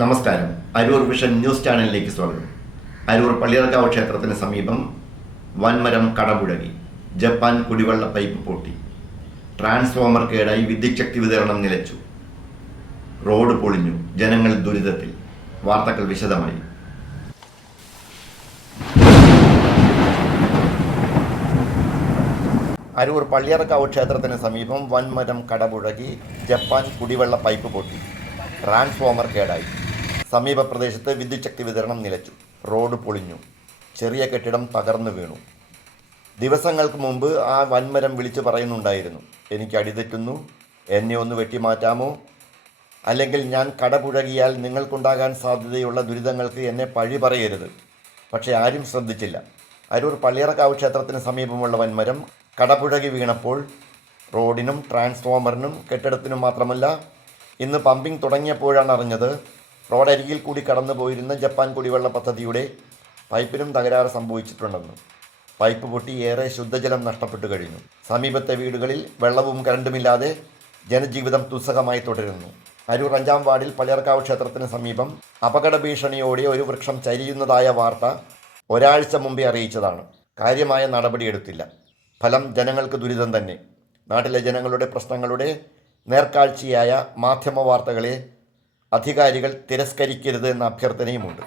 നമസ്കാരം. Aroor vision news ചാനലിലേക്ക് സ്വാഗതം. അരൂർ പള്ളിയർക്കാവ് ക്ഷേത്രത്തിന് സമീപം വൻമരം കടപുഴകി. ജപ്പാൻ കുടിവെള്ള പൈപ്പ് പൊട്ടി. ട്രാൻസ്ഫോമർ കേടായി വിദ്യുച്ഛക്തി വിതരണം നിലച്ചു. റോഡ് പൊളിഞ്ഞു. ജനങ്ങൾ ദുരിതത്തിൽ. വാർത്തകൾ വിശദമായി. അരൂർ പള്ളിയർക്കാവ് ക്ഷേത്രത്തിന് സമീപം വൻമരം കടപുഴകി. ജപ്പാൻ കുടിവെള്ള പൈപ്പ് പൊട്ടി. ട്രാൻസ്ഫോമർ കേടായി. സമീപ പ്രദേശത്ത് വിദ്യുച്ഛക്തി വിതരണം നിലച്ചു. റോഡ് പൊളിഞ്ഞു. ചെറിയ കെട്ടിടം തകർന്നു വീണു. ദിവസങ്ങൾക്ക് മുമ്പ് ആ വൻമരം വിളിച്ചു പറയുന്നുണ്ടായിരുന്നു, എനിക്ക് അടിതെറ്റുന്നു, എന്നെ ഒന്ന് വെട്ടിമാറ്റാമോ, അല്ലെങ്കിൽ ഞാൻ കടപുഴകിയാൽ നിങ്ങൾക്കുണ്ടാകാൻ സാധ്യതയുള്ള ദുരിതങ്ങൾക്ക് എന്നെ പഴി പറയരുത്. പക്ഷേ ആരും ശ്രദ്ധിച്ചില്ല. അരൂർ പള്ളിയറക്കാവ് ക്ഷേത്രത്തിന് സമീപമുള്ള വൻമരം കടപുഴകി വീണപ്പോൾ റോഡിനും ട്രാൻസ്ഫോമറിനും കെട്ടിടത്തിനും മാത്രമല്ല, ഇന്ന് പമ്പിംഗ് തുടങ്ങിയപ്പോഴാണ് അറിഞ്ഞത് റോഡരികിൽ കൂടി കടന്നു പോയിരുന്ന ജപ്പാൻ കുടിവെള്ള പദ്ധതിയുടെ പൈപ്പിനും തകരാറ് സംഭവിച്ചിട്ടുണ്ടെന്ന്. പൈപ്പ് പൊട്ടി ഏറെ ശുദ്ധജലം നഷ്ടപ്പെട്ടു കഴിഞ്ഞു. സമീപത്തെ വീടുകളിൽ വെള്ളവും കരണ്ടുമില്ലാതെ ജനജീവിതം ദുസ്സഹമായി തുടരുന്നു. അരൂർ 5-ാം വാർഡിൽ പള്ളിയർക്കാവ് ക്ഷേത്രത്തിന് സമീപം അപകട ഭീഷണിയോടെ ഒരു വൃക്ഷം ചരിയുന്നതായ വാർത്ത ഒരാഴ്ച മുമ്പേ അറിയിച്ചതാണ്. കാര്യമായ നടപടിയെടുത്തില്ല. ഫലം ജനങ്ങൾക്ക് ദുരിതം തന്നെ. നാട്ടിലെ ജനങ്ങളുടെ പ്രശ്നങ്ങളുടെ നേർക്കാഴ്ചയായ മാധ്യമ വാർത്തകളെ അധികാരികൾ തിരസ്കരിക്കരുത് എന്ന അഭ്യർത്ഥനയുമുണ്ട്.